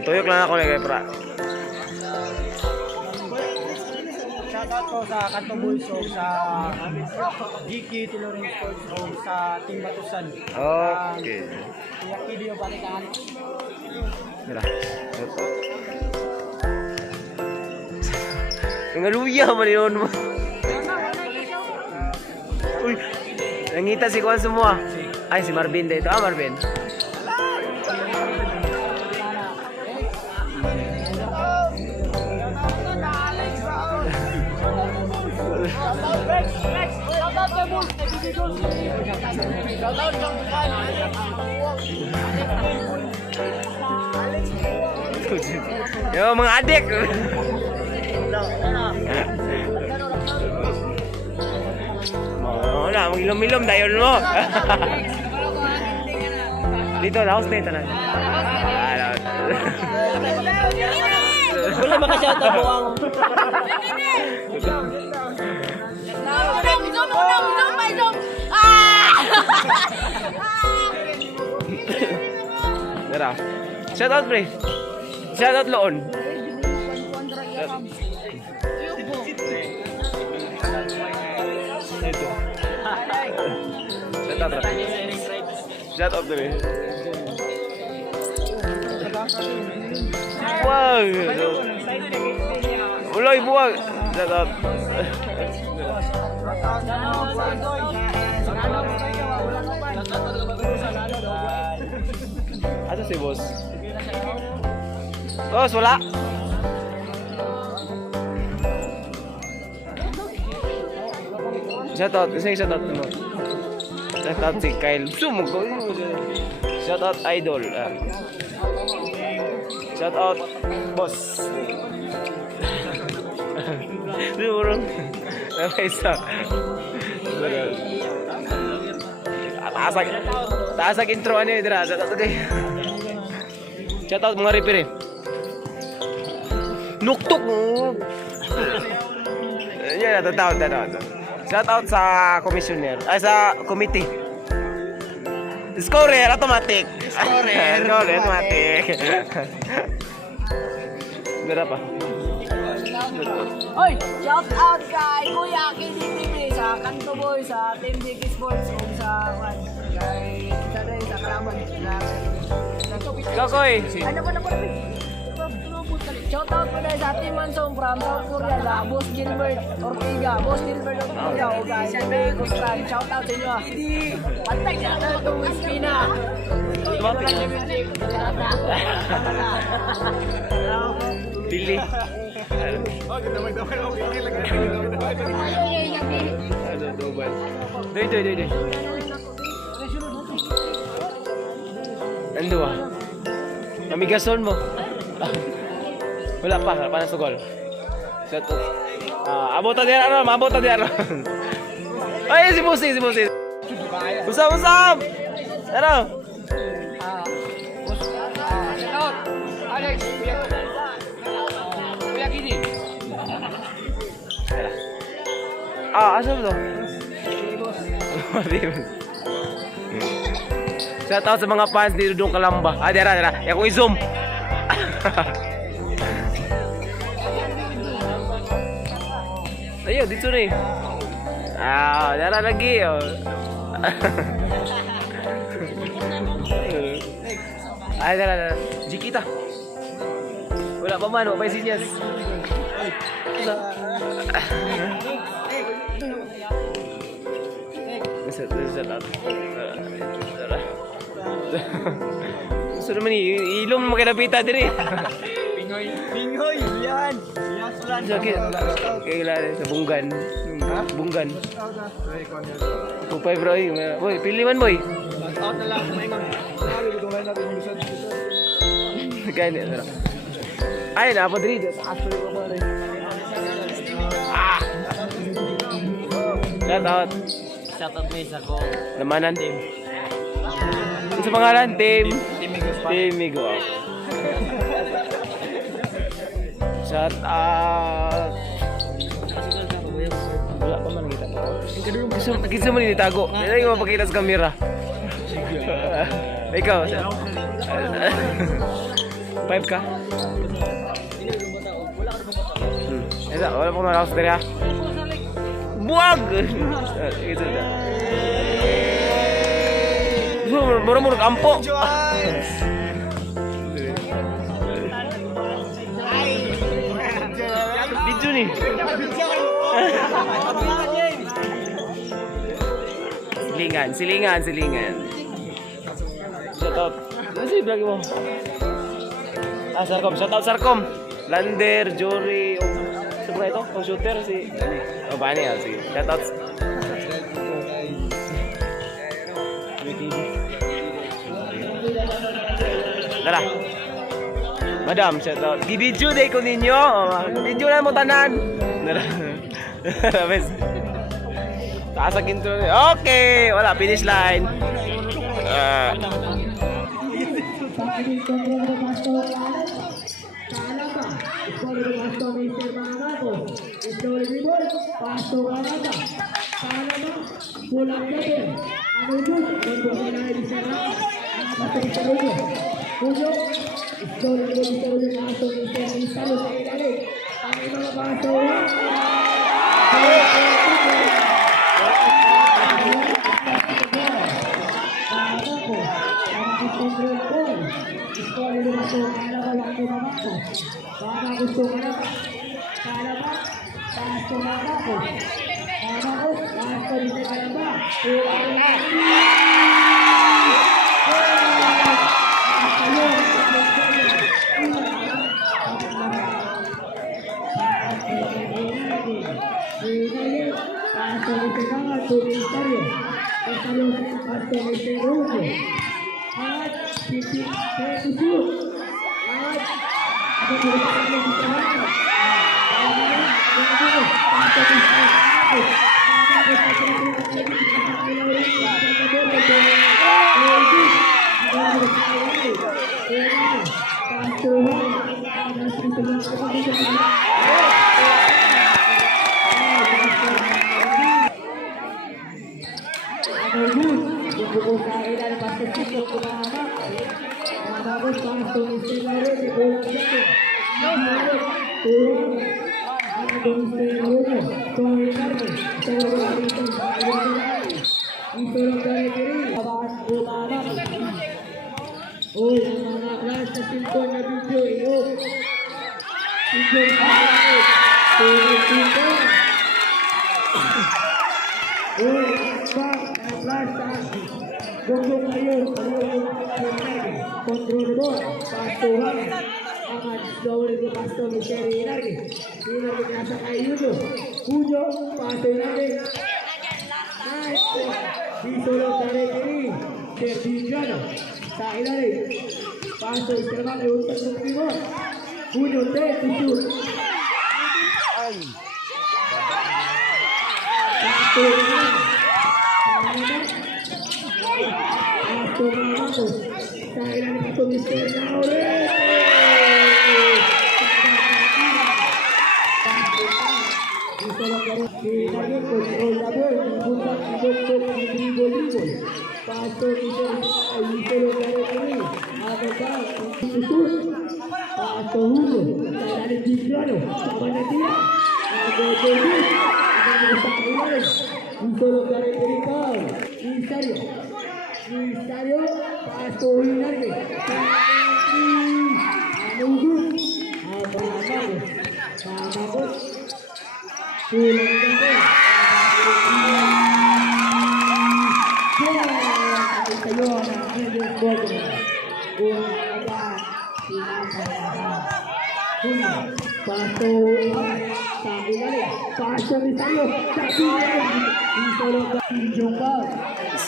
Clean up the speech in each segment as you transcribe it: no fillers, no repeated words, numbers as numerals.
Ituyok lang ako kay pra. Shoutout ko sa Kanto Bulso, sa GK Tiloring Sports o sa Team Batusan. Okay. Kuya Kidio, balikan. Mira. Yung aluya man yun mo. Uy, nangita si Juan semua. Ay, si Marvin dito. Ah, Marvin. Yo, mga adik. Wala, mag-ilom-ilom dayon mo. Dito, house na ito na. Wala maka-shoutout mo ang... Tara. Shout out, pre. Shout out, Loon. Ito. Shout out, pre. Shout out, pre. Wow. Uloy, buwag. Shout out. Asa si boss? Boss, wala. Shout out, isa shout out mo. Shout out si Kyle. Sumog ko. Shout out idol. Shout out boss. Durung. Isa. Taasak intro ano yun, dira. Shout out kay. Shout out mga referee. Nuktok. Yan, tatawag. Shout out sa commissioner. Ay, sa committee. Scorer, automatic. Scorer, automatic. Dira pa. Oy, shout out kay Kuya KDTV sa Kanto Boy, sa Team DK Sports, o sa kay Tadray sa Kalaban. Kokoy. Ano ba? Shout out ko na sa Team Mansong from South Korea, sa Boss Gilbert Ortega, Boss Gilbert Ortega, o guys, shout out sa inyo. Pantay sa itong Espina. Pili. Doy. Ando ah. Namigason mo. Wala pa na sugol. Set. Abot ta diyan abot ta diyan. Ay, si Busi. Usam. Ano? Alex, Kuya Gini. Asa mo to? Shout out sa mga fans dito doon Kalamba. Dira. Ako i-zoom. Ayo, dito rin. Dara lagi. Ay, dara. Jikita. Wala pa man, wala pa sinyas. Gusto naman ilong makinapita din eh. Pingoy, yan. Sakit. Kailangan sa Bunggan. Bunggan. Pupay bro. Boy, pili man boy. Out na lang, may mga. Kaya na. Ay, napadri. Actually, ko pa rin. Shout out. Shout out may sa ko. Lamanan. Team. Sa pangalan, Team Migo. Shout out. Wala pa man kita. Kita mo ni tago. Hindi ko mapakita sa kamera. Ikaw. 5 ka? Ito, wala pong nalakas diri ha? Buwag! Ito na. Mura-mura kampo. Video nih. Silingan. Shout out. Ano sih lagi mo? Shout out Sarkom. Lander, Jory, siapa itu? Shooter si. Oh, Bani ya sih. Shout out. Tara. Madam, shout out. Di video deh ko ninyo. Video na mo tanan. Tara. Bes. Taas ang intro. Okay, wala finish line.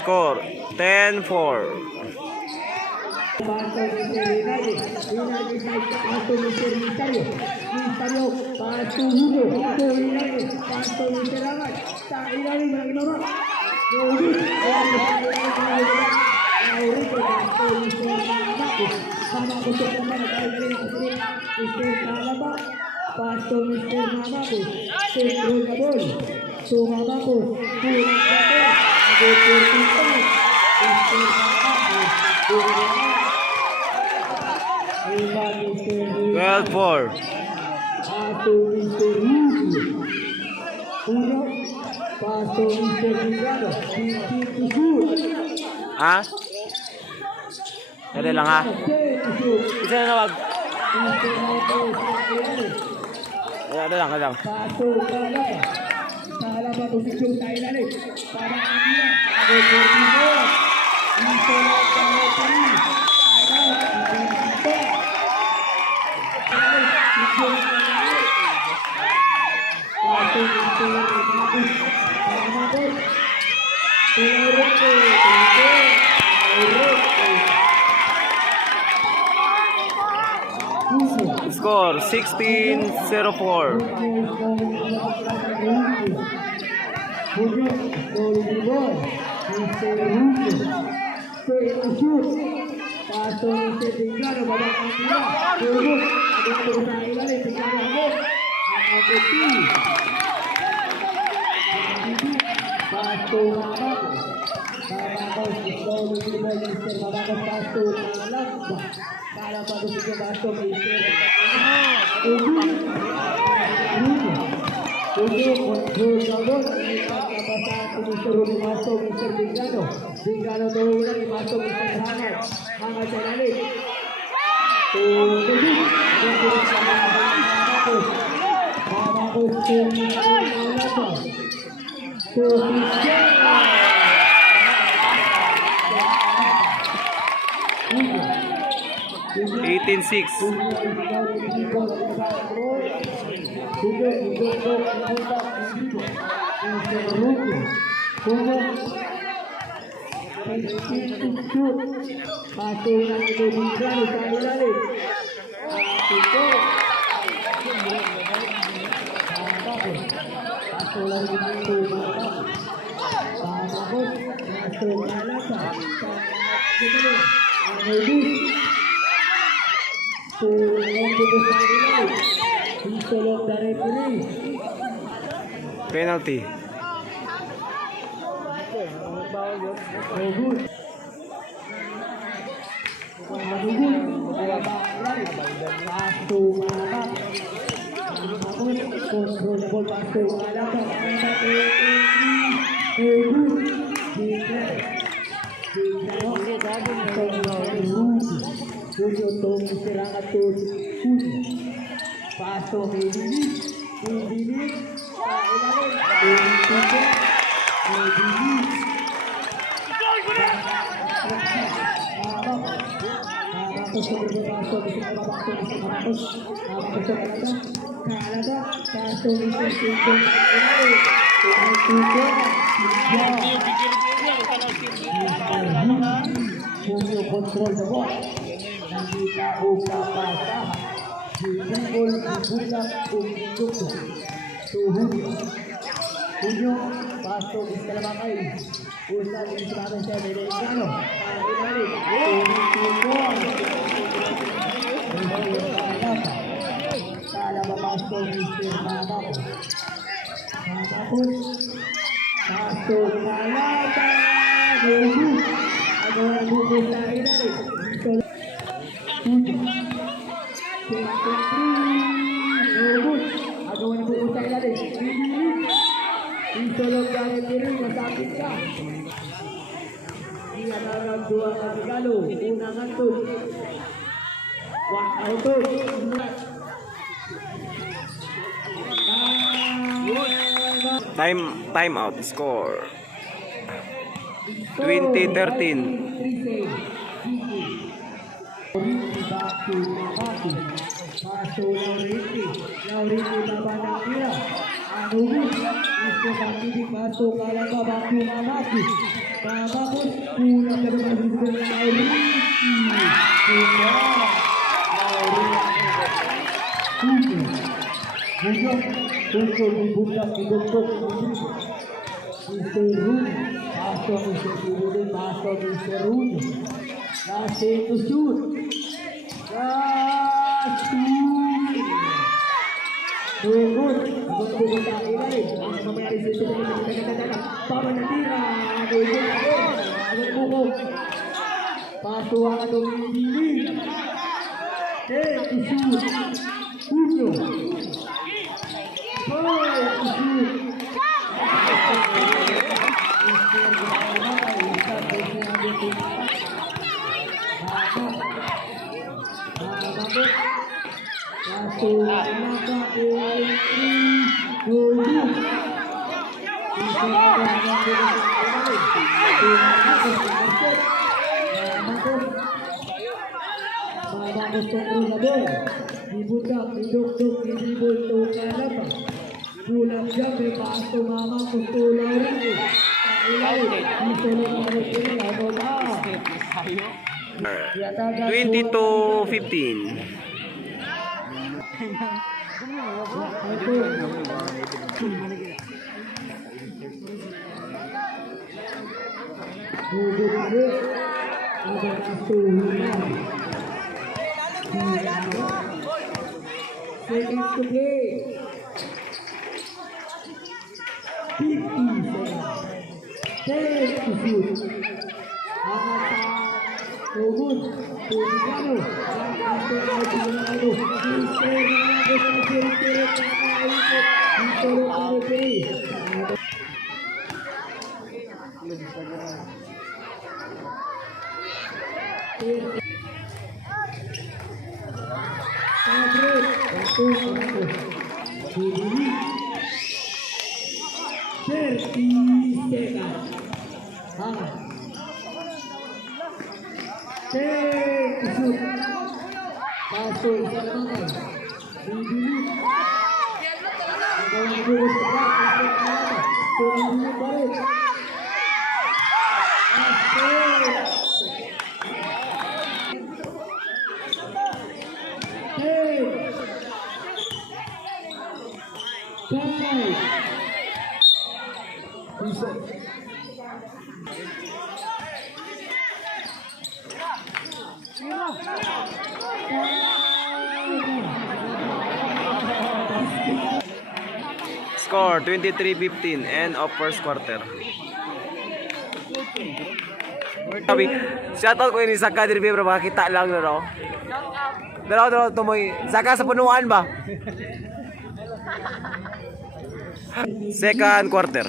Score 10-4. 12-4. Paso Mr. Rudy. Uno. Paso Mr. Vigano. 15 to shoot. Ha? Dali lang ha. 10 to shoot. Isa na wag. Mr. Marcos Martinez. Dali lang. Paso Kalaba. Sa halaman posisyon sa ilalim. Para kanila. Ako 44. Mr. Martinez. Score 16-04. Paso ni Sevillano, babak kanila. Turut, ada berusaha ilalim, tinggal Amos. Angkoti. Paso Mabakos. Mabakos, Paso Mabakos, Mabakos, Paso Malamba. Para pada tiga Paso Mabakos. Untuk kontrol gawang, lipat kapasan disuruh masuk Mr. Vigano. Vigano turun masuk Mr. Hangat. Hangat jalan. Tujuh. Mabakos Malamba. 16. Penalty. Paso Medini, kontrol the ball. Hindi ka upapasahan. Dibungkol, dibulak, umindok. Tuhunyo. Tuhunyo, pasok, iskalabakay. Usan, isalaman siya, Amerikano. Pag-inalik, umindok. Kalabapasok, Mr. Mabakos. Mabakos. Pasok, kalaba. Tuhunyo. Ano ang bubos na inalik? Tuhunyo. Agawan ni Buko sa ilalim. Isolog galing diri, masakit ka. Iyan dua na regalo. Unang antod. Auto. Time out. Score 20-13. Paso Lauriti baba ng tira. Anubi, iso pagkidig paso Kalaba, Baku Mamaki. Mabakos, unang gabi na dito ng Lauriti. Suga, Lauriti. Tuso, ibulak, ibulok, Mr. Rudi. Paso Mr. Rudi, paso Mr. Rudi. Last eight to shoot. Good. Good tayo ilalim. Ang mamayari sa ito na nagkakatanak. Para natira. Good. Agad buko. Paso ang atong hindi. 10 to shoot. Dibuka, diduk-duk, didibul, tukalap. Bulan jam, bepasto mama, kutulaw rin. Kailay, isolong mga rin, ako ba? 22-15. Second to play. 50 seconds. 10 to shoot. Tugun, Tugun, Score 23-15, end of first quarter. Sabi, shoutout ko ini Saka diri bro, makita lang no. Dalaw tumoy. Saka sa punuan ba? Second quarter.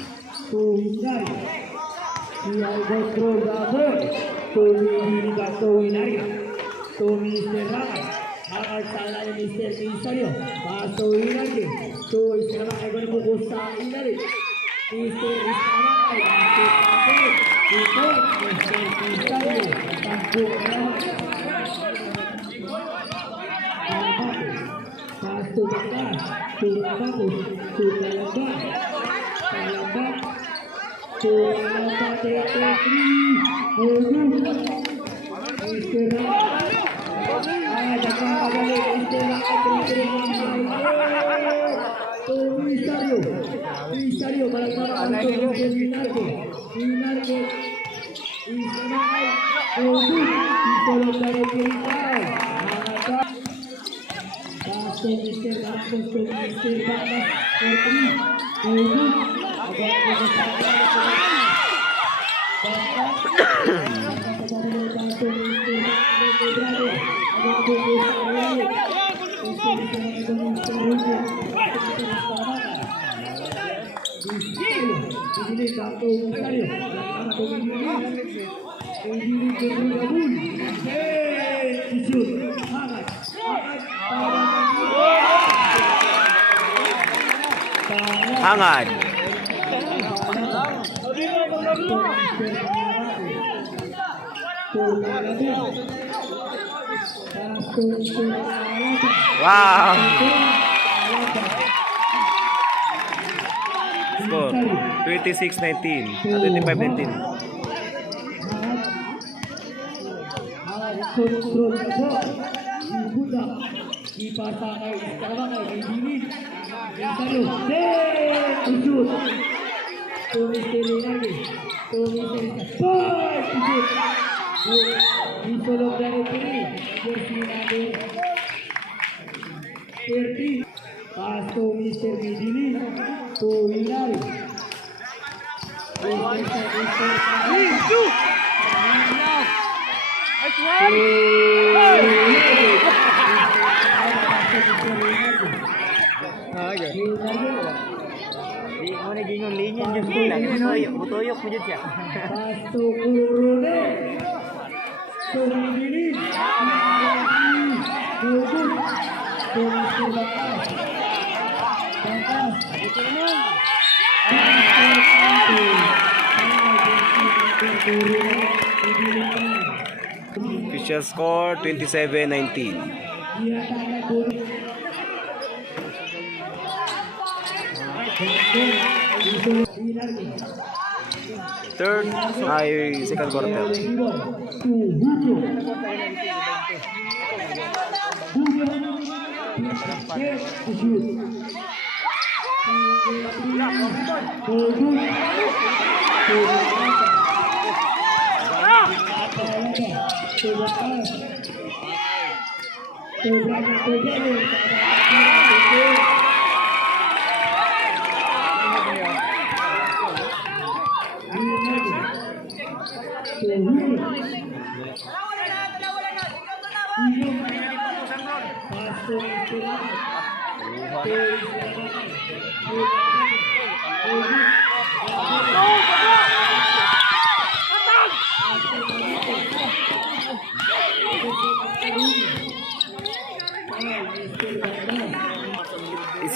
Hangad. Wow. Score 26-19, 25-19. Pasto Mr. Medini to Hilary. Tuyok mo dyan siya. Pasto Kurone. Tumigilin. Tugut. Tumusir batas. Batas. Official score 27-19. Third ay second quarter.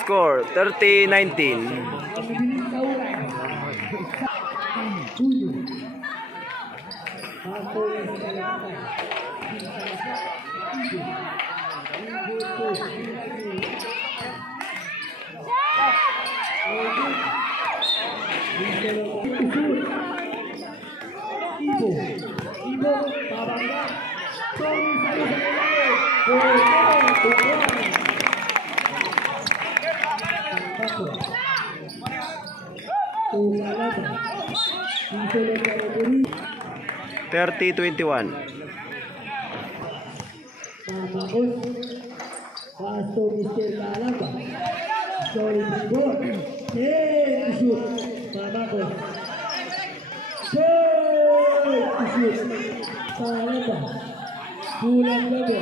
Score 30-19. Ibu, babaknya, Thirty 21. Pasto Mister Kalaba. Sorry, gol. Shoot. Babakos. Shoot. Kalaba. Bulan lagi.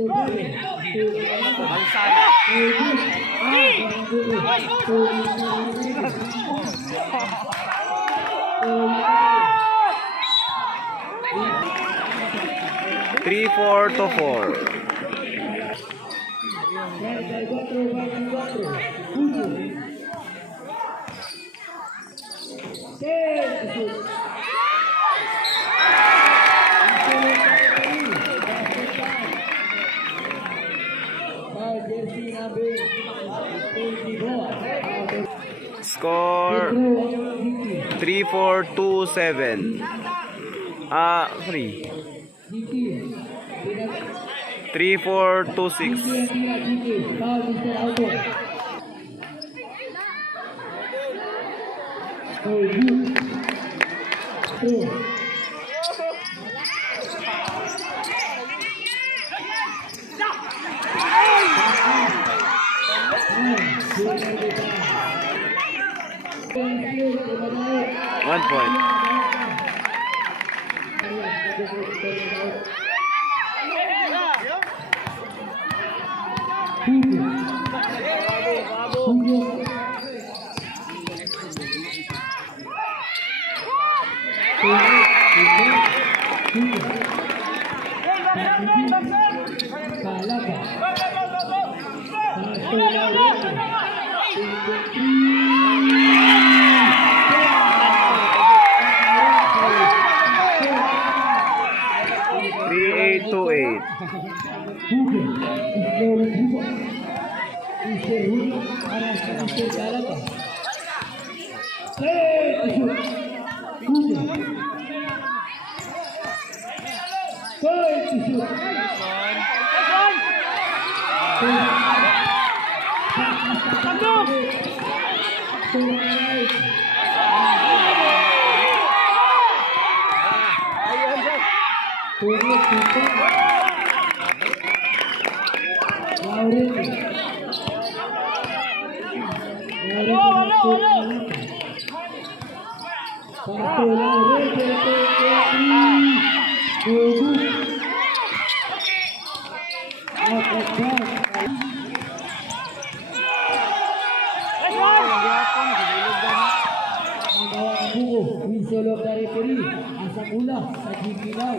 Wow. Three, 4-4. Score 3-4-2-7. 3-4-2-6. One point. Sulog dari Peri, asam ulah sa Gigilaw.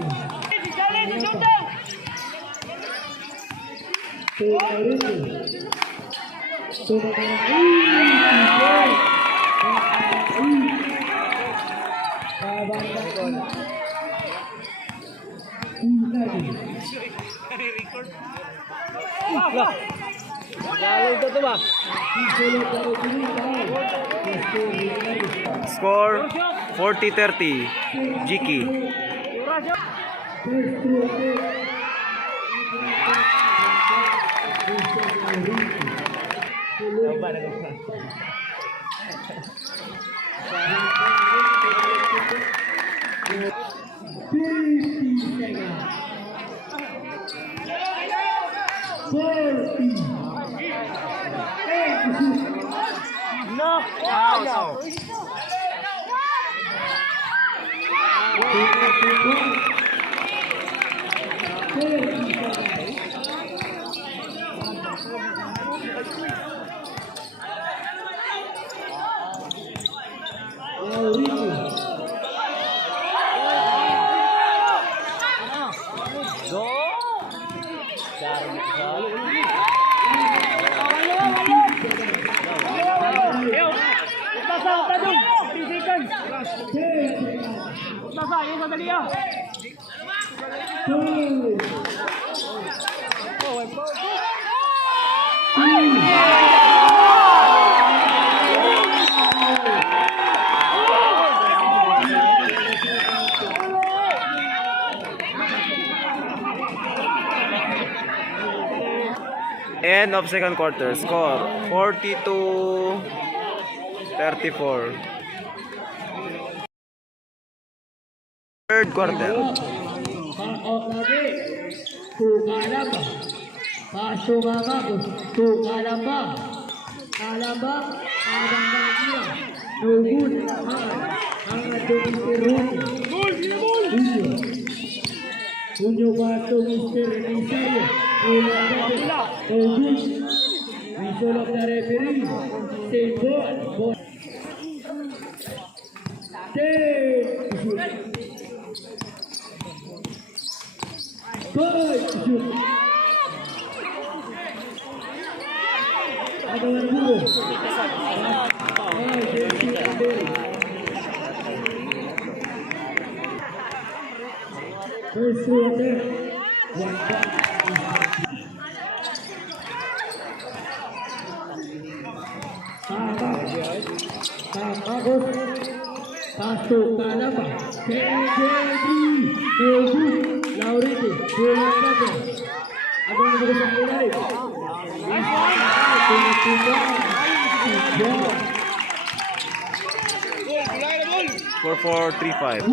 Score 40-30. Jiki. End of second quarter. Score 40-34. Third quarter. Unjuk waktu Mr. Emisario. Whistle of the referee. Stay ball. Stay. Good. Ada yang buruk. First one there. One back. Bagus. Masuk ke dalam. Lauriti. Bola jatuh. Ada yang berusaha menarik. 4-4-3-5.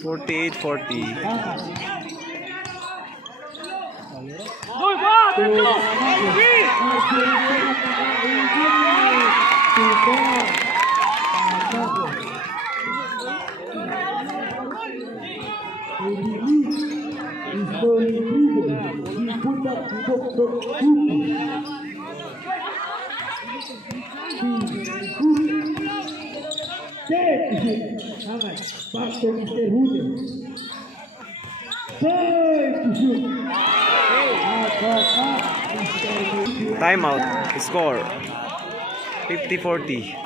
Forty-eight, 40. Timeout. Score 50-40.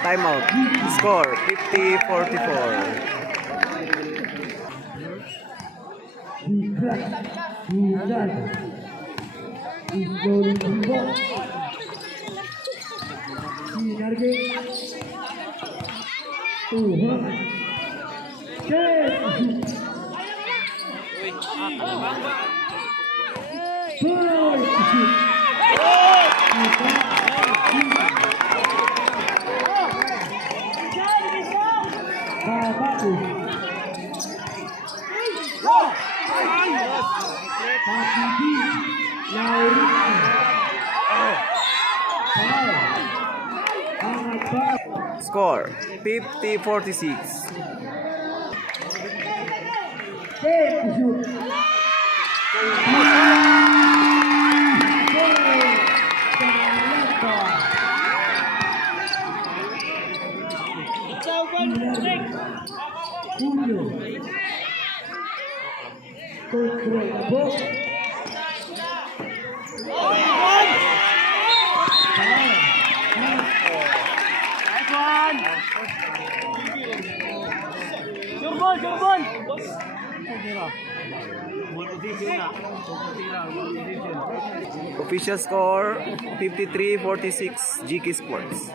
Timeout. Score 50-44. Score 50-46. Take to shoot. Control the ball. Official score 53-46 GK Sports.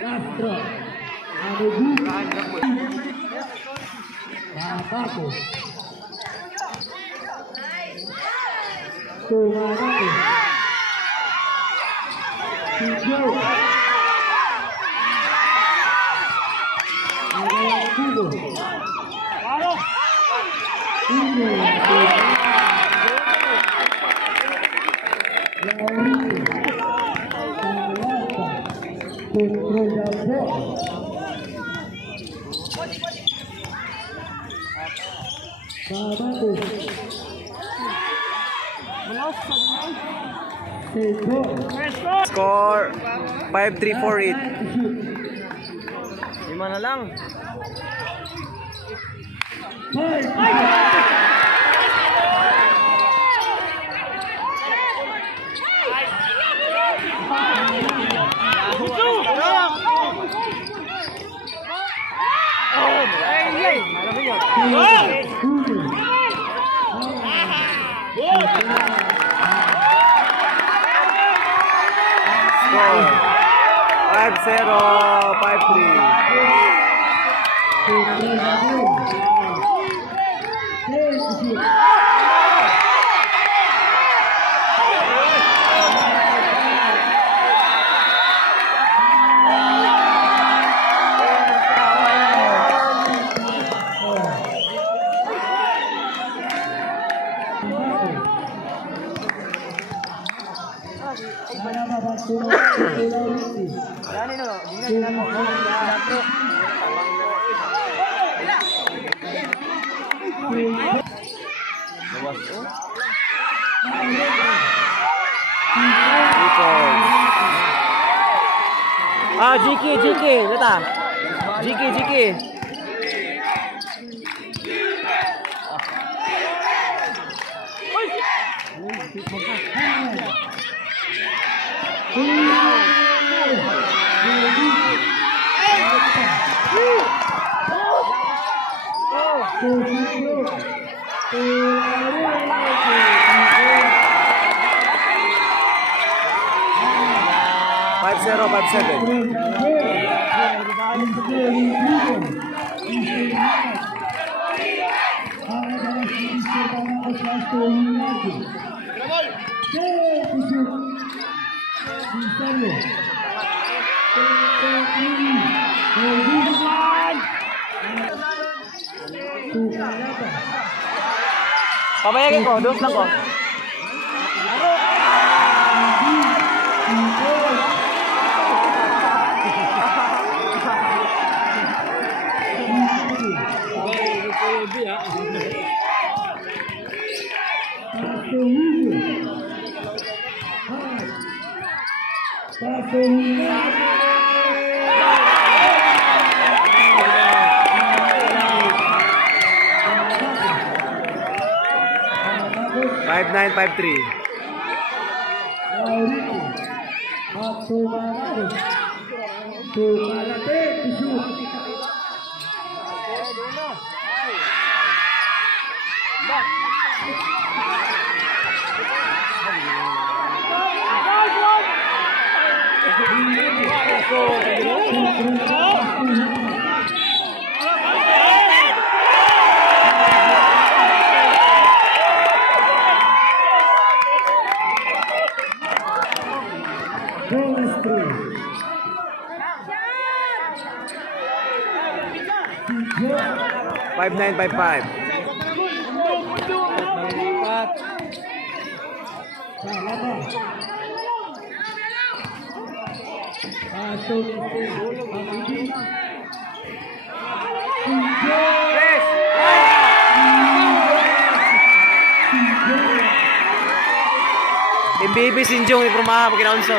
Castro. Paco. Tumanati. Tijo. Tijo. Control the ball. Babatu. Tijo. Score 5-3-4-8. Lima na lang. Score 5-0, 5-3. Ah, JK, beta. JK. Five zero, 5-7. Pabayagin ko, dos lang ko. Five 9, 5-3. Five 9, 5-5. Kalaba. Pasok Mr. Pamidi. MBB Sinjong ni Prumaha pag kinaunso.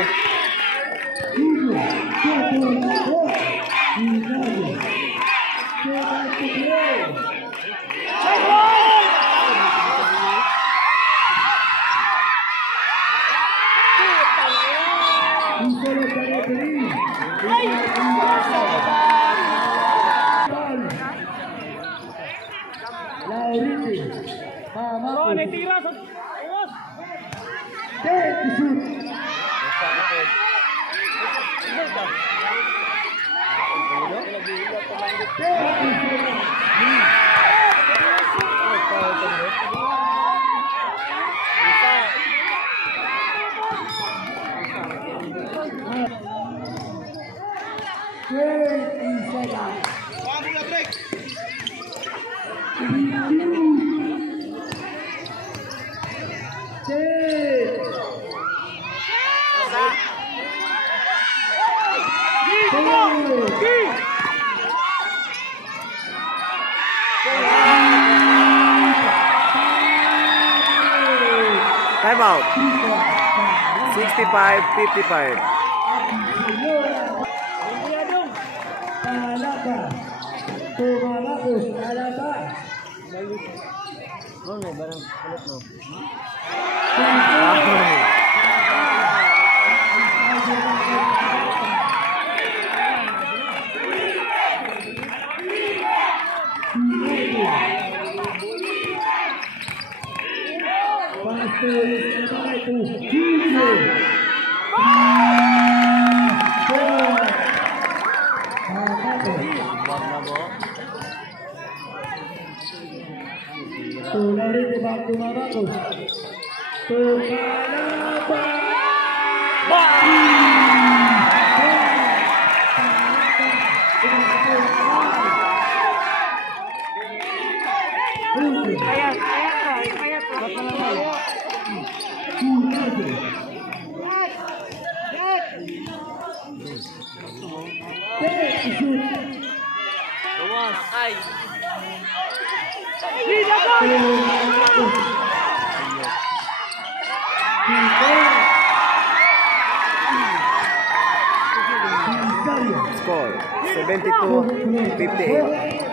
Time out. 65-55. Kalaba. Tumalabos. Kalaba. Tulari di bangku Maracos. Tumalaba. Score 72-58.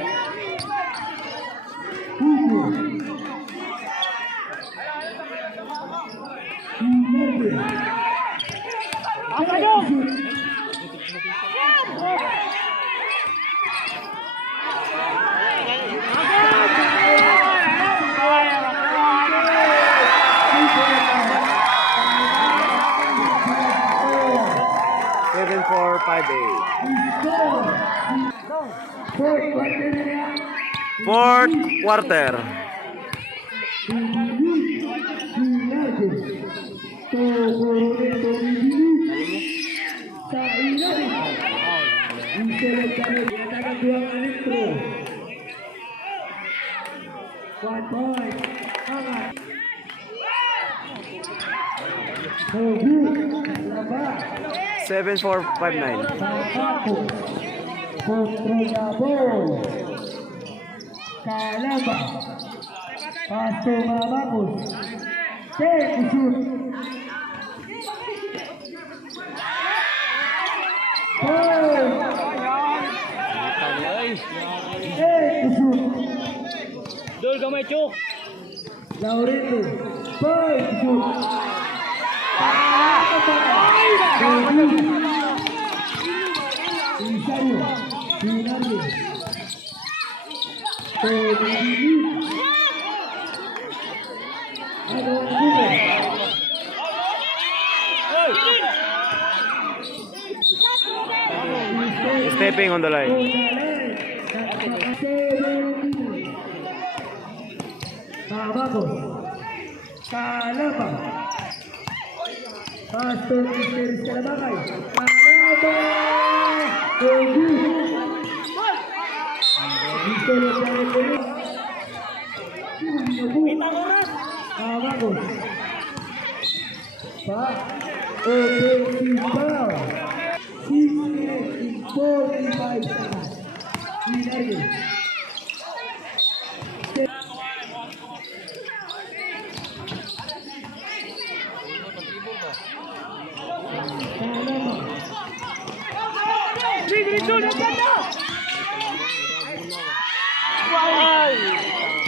Fourth quarter. Seven, 4-5-9. Kalaba. Pasok Maracos. Take the shoot. Dul gamay cuk. Laurito. Take the shoot. Insanio. Finale. Stepping on the line. Kalaba. Pastor Mr. Salabakay. Kalaba. Pak. Offensive foul. 6-45 seconds. Energi.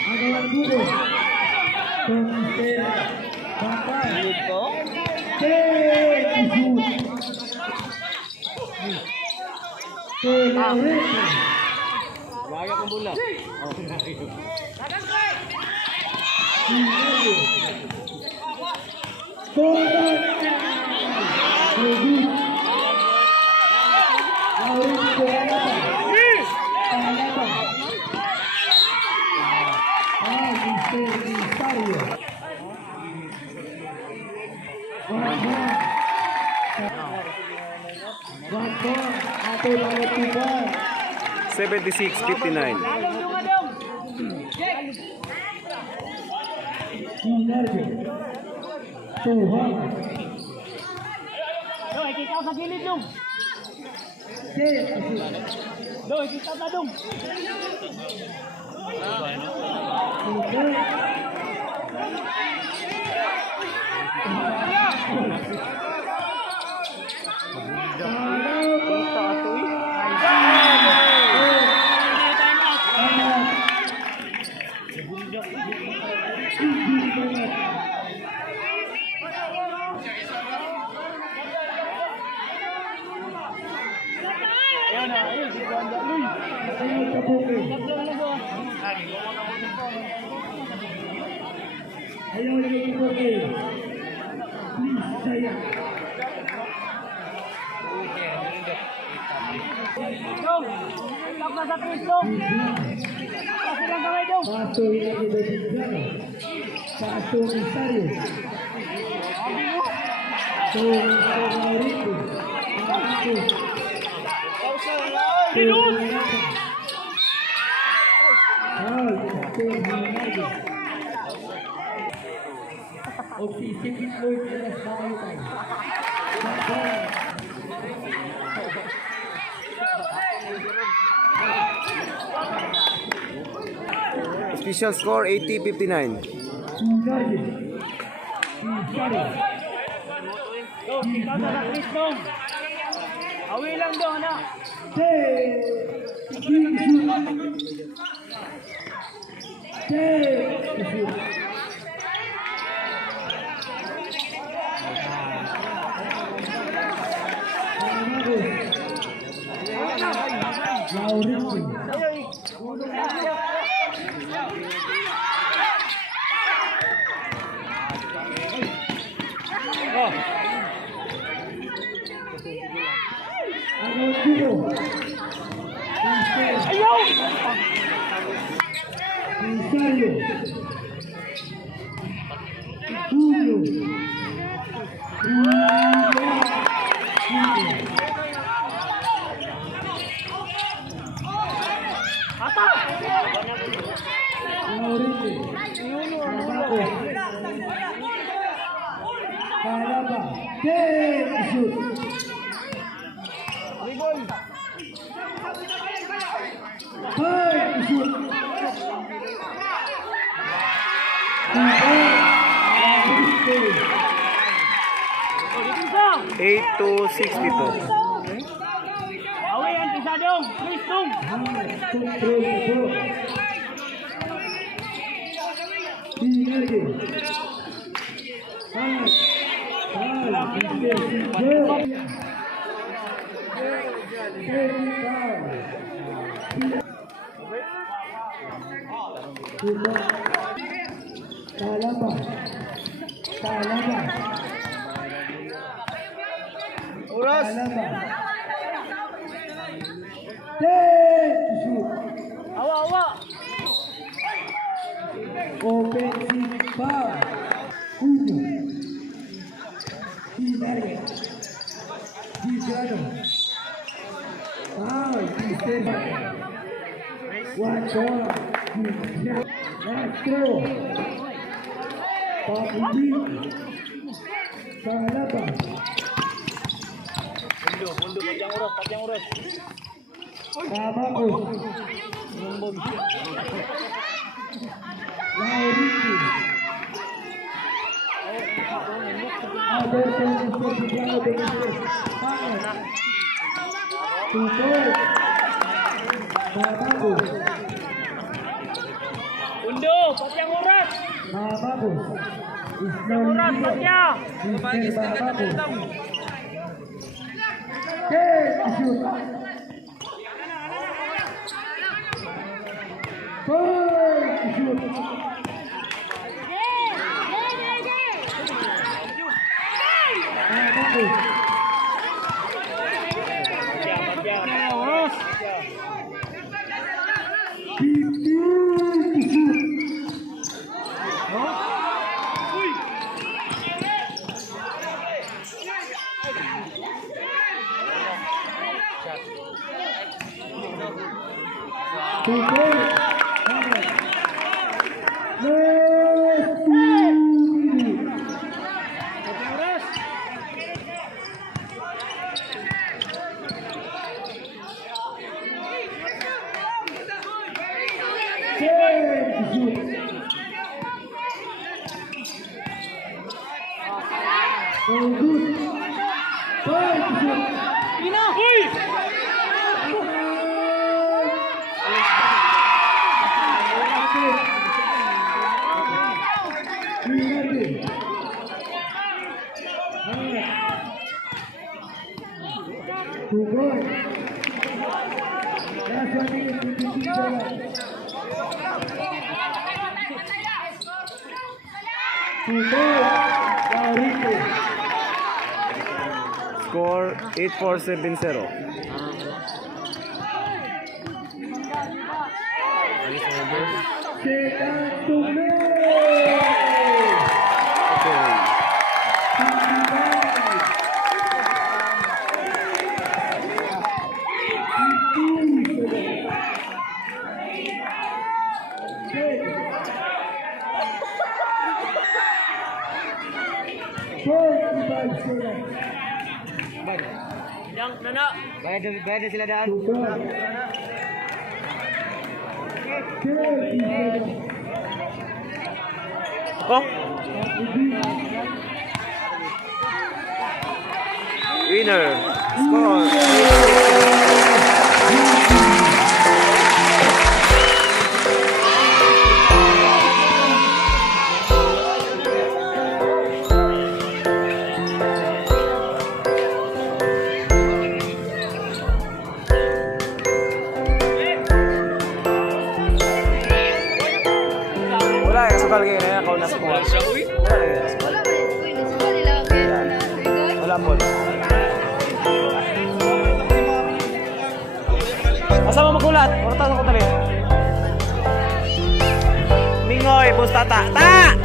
Agawan dulu. Pemisteri Bapak. Bahaya kang bola. Atau balik tiba. 76-59. Sinergi. Tuhan. Doy, ikaw sa gilid dong. Doy, ikaw sa dong. Ayo lagi pergi. Please saya. Dong, lock na sa Chris dong. Kasi lang kaway dong. Paso lagi dari sana. Paso Misario. Rico. Opsi sedikit Lloyd atas bawah. Official score 80-59. Dong, ikaw sa Chris dong. Awi lang dong, anak. Eight to 62. Awi yan, isa dong. Chris dong. Oras. Awa, awa. Offensive foul. Uno. Sinergi. Gibrano. Foul. One ball. Castro. Papuji. Kalaban. Pundo, patyang uros. Tabako. Lauriti. Ada Mr. Sugiano de Mr. Pangan. Tukoy. Tabako. Pundo, patyang uros. Tabako. Uros, patyang. Mr. Tabako. Shoot. Shoot. Score 8-4-7-0. Yang nana. Bayar sila daan. Oh. Winner. Score. Wala, kasukal kayo na yan. Kau na sukal. Wala mo. Asa mo magulat? Orta sa ko tali. Mingoy, bustata. Ta!